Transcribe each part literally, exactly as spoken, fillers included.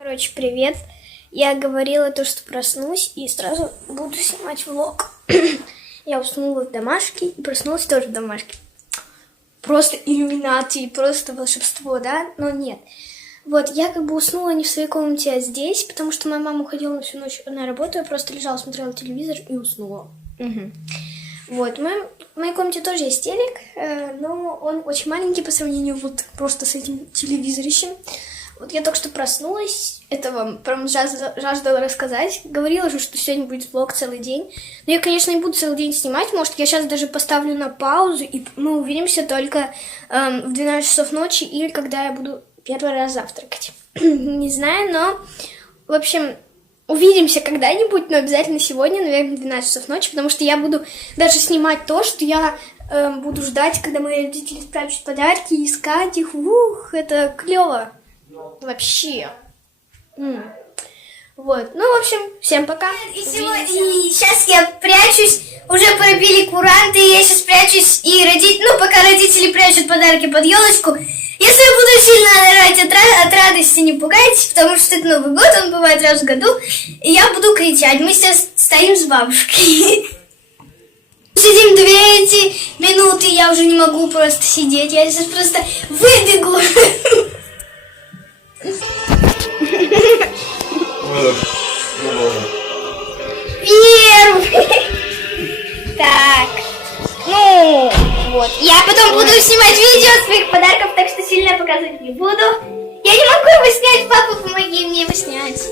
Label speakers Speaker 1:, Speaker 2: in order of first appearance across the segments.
Speaker 1: Короче, привет. Я говорила то, что проснусь и сразу буду снимать влог. Я уснула в домашке и проснулась тоже в домашке. Просто иллюминати, просто волшебство, да? Но нет. Вот, я как бы уснула не в своей комнате, а здесь, потому что моя мама уходила на всю ночь на работу, я просто лежала, смотрела телевизор и уснула. Угу. Вот, в, моем, в моей комнате тоже есть телек, э, но он очень маленький по сравнению вот просто с этим телевизорищем. Вот я только что проснулась, это вам прям жаждала, жаждала рассказать. Говорила же, что сегодня будет влог целый день. Но я, конечно, не буду целый день снимать. Может, я сейчас даже поставлю на паузу, и мы увидимся только эм, в двенадцать часов ночи или когда я буду первый раз завтракать. Не знаю, но, в общем, увидимся когда-нибудь, но обязательно сегодня, наверное, в двенадцать часов ночи, потому что я буду даже снимать то, что я эм, буду ждать, когда мои родители спрячут подарки, искать их. Ух, это клево. Вообще. М. Вот. Ну, в общем, всем пока.
Speaker 2: И, сегодня, и сейчас я прячусь. Уже пробили куранты. Я сейчас прячусь и родить. Ну, пока родители прячут подарки под елочку. Если я буду сильно орать от, от радости, не пугайтесь, потому что это Новый год, он бывает раз в году. И я буду кричать. Мы сейчас стоим с бабушкой. Сидим две эти минуты. Я уже не могу просто сидеть. Я сейчас просто выбегу. Первый. Так. Ну, вот. Я потом буду снимать видео своих подарков, так что сильно показывать не буду. Я не могу его снять, папа, помоги мне его снять.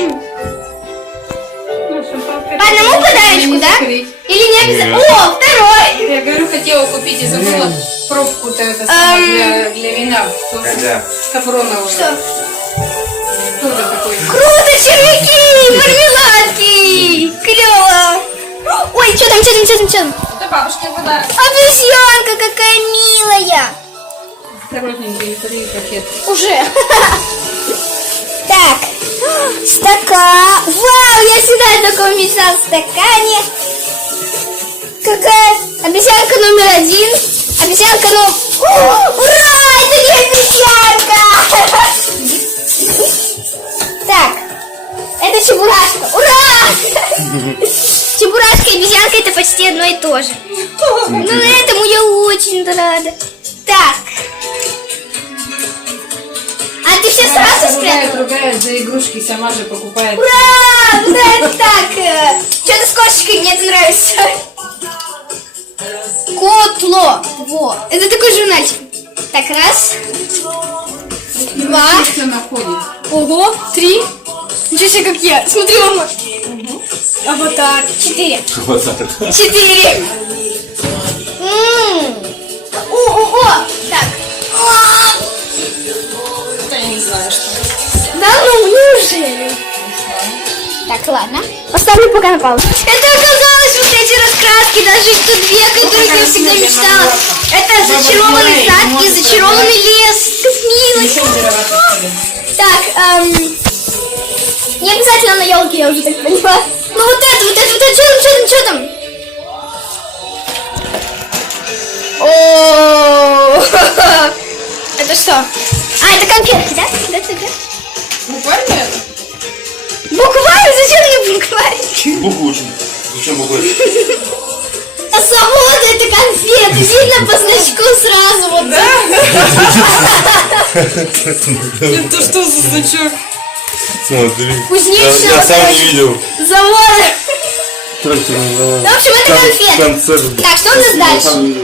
Speaker 2: По одному подарочку, да? Или не обязательно? О, второй!
Speaker 3: Я говорю, хотела купить и забыла пробку-то это самое для, для вина. Капроновую.
Speaker 2: Что?
Speaker 3: Тоже такой.
Speaker 2: Круто, червяки, мармеладки! Клево! Ой, что там, что там, что там, что там?
Speaker 3: Это бабушкин подарок.
Speaker 2: Обезьянка какая милая!
Speaker 3: Осторожненький, не подери пакет.
Speaker 2: Уже. Так, стакан. Вау, я всегда о таком мечтала в стакане. Какая обезьянка номер один. Обезьянка номер... О, ура, это не обезьянка. Так, это чебурашка. Ура! Чебурашка и обезьянка это почти одно и то же. Но этому я очень рада. Так. А ты все сразу спрятала?
Speaker 3: Ругает за игрушки, сама же покупает.
Speaker 2: Ура! Вот это так! Что-то с кошечкой мне это нравится. Котло. Во. Это такой журнальчик. Так, раз. Два.
Speaker 3: Все находит.
Speaker 2: Ого, три. Ничего себе, как я. Смотри, мама. Аватар. Четыре.
Speaker 4: Аватар.
Speaker 2: Четыре. О-о-о. Так.
Speaker 3: Это я не знаю, что.
Speaker 2: Да ну, неужели? Так, ладно. Поставлю пока на паузу. Это оказалось вот эти раскраски, даже что две, которых я всегда мечтала. Это зачарованный сад и зачарованный лес. Как мило. Так, эм... не обязательно на елке, я уже так поняла. Ну вот это, вот это, вот это, что там, что там, что там? О, это что? А, это конфетки, да? Да, да, да.
Speaker 3: Буквально это?
Speaker 2: Букварь? Зачем мне букварь?
Speaker 4: Букву учим. Зачем букварь?
Speaker 2: А свобода это конфеты, видно по значку сразу, вот да?
Speaker 3: Это что за значок?
Speaker 4: Смотри.
Speaker 2: Кузнечного,
Speaker 4: Я сам не
Speaker 2: короче,
Speaker 4: видел.
Speaker 2: завода.
Speaker 4: Тракторный завод.
Speaker 2: Ну, в общем, это конфеты.
Speaker 4: Концерт.
Speaker 2: Так, что у нас дальше?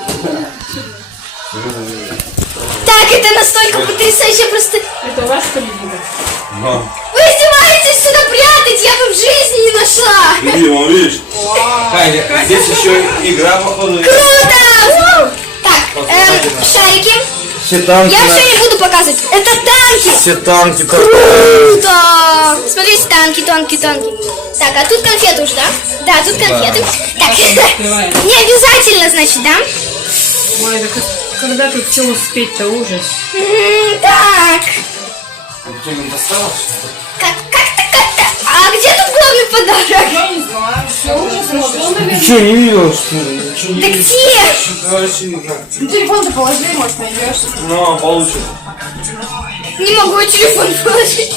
Speaker 2: Так, это настолько потрясающе, просто...
Speaker 3: Это у вас что ли будет?
Speaker 4: Мам.
Speaker 2: Вы издеваетесь сюда прятать, я бы в жизни не нашла.
Speaker 4: Иди, вон, видишь? Катя, здесь еще игра, походу.
Speaker 2: Круто! Так, эм, шарики.
Speaker 4: Все танки.
Speaker 2: Я все не буду показывать. Это танки.
Speaker 4: Все танки.
Speaker 2: Круто! Смотрите, танки, танки, танки. Так, а тут конфеты уж, да? Да, тут конфеты. Так, не обязательно, значит, да?
Speaker 3: Ой, да когда тут все успеть-то ужас.
Speaker 2: М, Так.
Speaker 4: Кто-нибудь достал?
Speaker 2: Как, как-то, как-то. А где тут главный подарок?
Speaker 3: Я не знаю, все ужас.
Speaker 4: Ты что, не видел, что ли?
Speaker 2: Да где?
Speaker 4: Короче, как?
Speaker 3: Телефон-то положи, может найдешь.
Speaker 4: Ну, получим.
Speaker 2: Не могу телефон положить.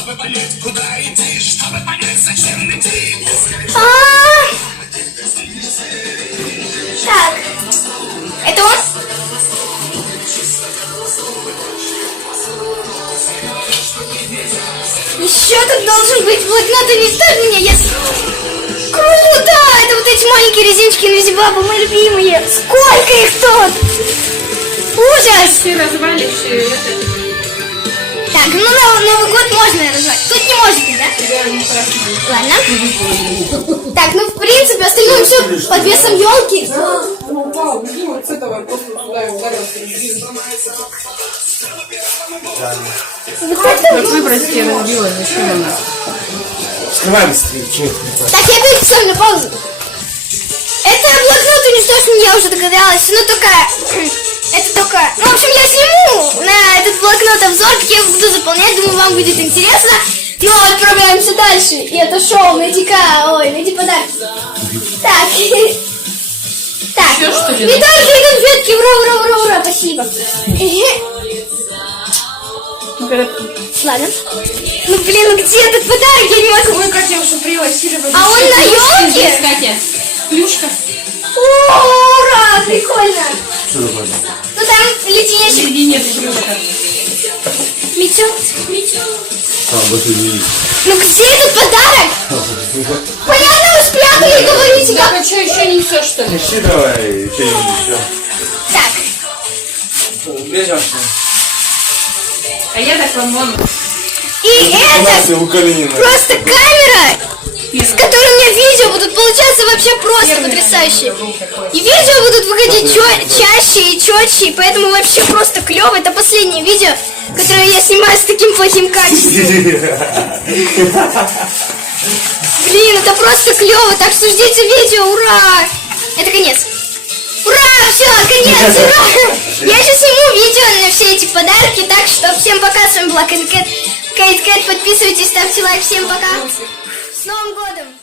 Speaker 2: А. Так. Это он? Еще тут должен быть блокнот уничтожь меня, если... Круто! Это вот эти маленькие резиночки инвизибабы, мои любимые. Сколько их тут? Ужас!
Speaker 3: Все развалишь
Speaker 2: Так, ну Новый, Новый год можно назвать. Тут не может быть, да?
Speaker 3: тебя не проснули.
Speaker 2: Ладно. Так, ну в принципе остальное все под весом елки.
Speaker 3: Он упал, иди вот с этого просто туда и ударился. Так выбросить я разбила, зачем она?
Speaker 4: Скрывай быстрее, чего это не так?
Speaker 2: Так, я переключаю на паузу. Это блокнот уничтожен, я уже догадалась. Ну только... Это только... Ну, в общем, я сниму на этот блокнот обзор, как я его буду заполнять. Думаю, вам будет интересно. Но отправляемся дальше. И это шоу найди-ка... Ой, найди подарки. Так. Так.
Speaker 3: Всё, что ли?
Speaker 2: Медальки и конфетки. Ура, ура, ура, ура. Спасибо. Ладно. Ну, блин, ну где этот подарок? Я не могу.
Speaker 3: Ой, Катя уже пригласили.
Speaker 2: А он на елке?
Speaker 3: Катя, плюшка.
Speaker 2: Ура, прикольно.
Speaker 4: Что такое?
Speaker 2: Ну там леденящий...
Speaker 3: Среди нет плюшка.
Speaker 2: Метет, метет.
Speaker 4: А, вот и не
Speaker 2: Ну где этот подарок? Понятно, вы спрятали, говорите,
Speaker 3: Да,
Speaker 2: как...
Speaker 3: а что, еще не несешь, что ли?
Speaker 4: Ищи давай, что-нибудь еще.
Speaker 2: Так,
Speaker 4: Берешь?
Speaker 3: А я так, по-моему,
Speaker 2: и это
Speaker 4: у Калинина.
Speaker 2: просто камера, с которой у меня видео будут получаться вообще просто потрясающие. И видео будут выходить чё- чаще и четче, и поэтому вообще просто клево. Это последнее видео, которое я снимаю с таким плохим качеством. Блин, это просто клево, так что ждите видео, ура! Это конец. Ура, все, конец, ура! Я сейчас сниму видео на все эти подарки, так что всем пока, с вами была Кейт Кэт. Кейт Кэт, подписывайтесь, ставьте лайк, всем пока. С Новым годом!